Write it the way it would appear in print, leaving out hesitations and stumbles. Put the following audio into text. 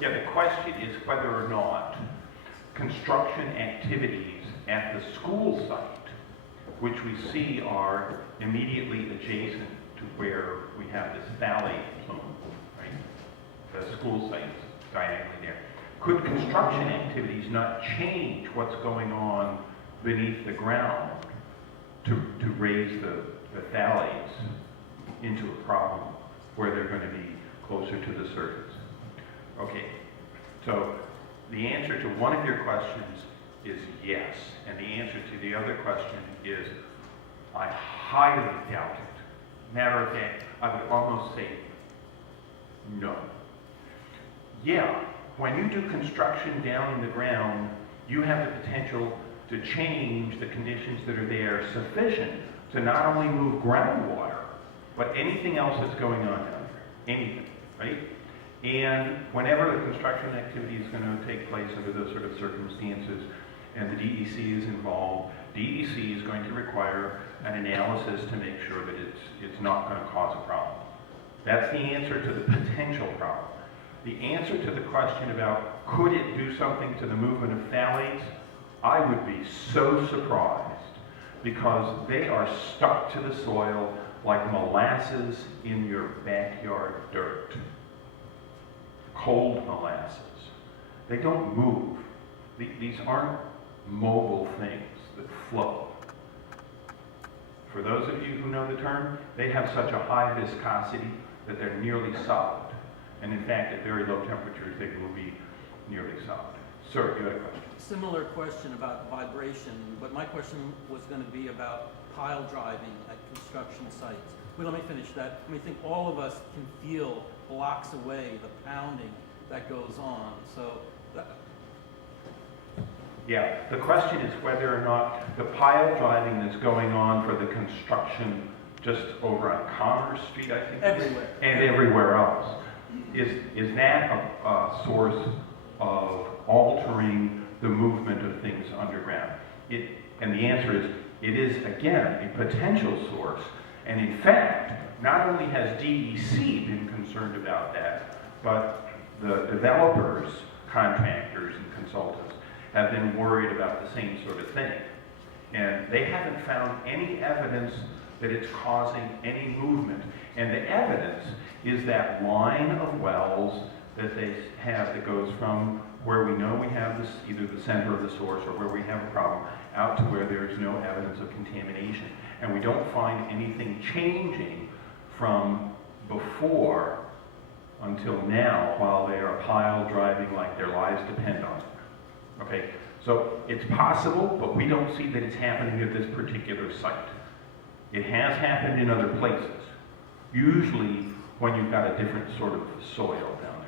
Yeah, the question is whether or not construction activities at the school site, which we see are immediately adjacent to where we have this valley plume, right? The school site is diagonally there. Could construction activities not change what's going on beneath the ground to raise the phthalates into a problem where they're going to be closer to the surface? Okay, so the answer to one of your questions is yes, and the answer to the other question is I highly doubt it. Matter of fact, I would almost say no. Yeah, when you do construction down in the ground, you have the potential to change the conditions that are there sufficient to not only move groundwater, but anything else that's going on down there, anything, right? And whenever the construction activity is going to take place under those sort of circumstances and the DEC is involved, DEC is going to require an analysis to make sure that it's not going to cause a problem. That's the answer to the potential problem. The answer to the question about could it do something to the movement of phthalates, I would be so surprised because they are stuck to the soil like molasses in your backyard dirt. Cold molasses. They don't move. These aren't mobile things that float. For those of you who know the term, they have such a high viscosity that they're nearly solid. And in fact, at very low temperatures, they will be nearly solid. Sir, you had a question? Similar question about vibration, but my question was going to be about pile driving at construction sites. Well, let me finish that. I think all of us can feel blocks away the pounding that goes on. So, yeah, the question is whether or not the pile driving that's going on for the construction just over on Commerce Street, I think, everywhere, and everywhere else, is that a source of altering the movement of things underground? And the answer is, it is, again, a potential source. And in fact, not only has DEC been concerned about that, but the developers, contractors, and consultants have been worried about the same sort of thing. And they haven't found any evidence that it's causing any movement. And the evidence is that line of wells that they have that goes from where we know we have this, either the center of the source or where we have a problem, out to where there is no evidence of contamination. And we don't find anything changing from before until now while they are pile driving like their lives depend on it. Okay, so it's possible, but we don't see that it's happening at this particular site. It has happened in other places, usually when you've got a different sort of soil down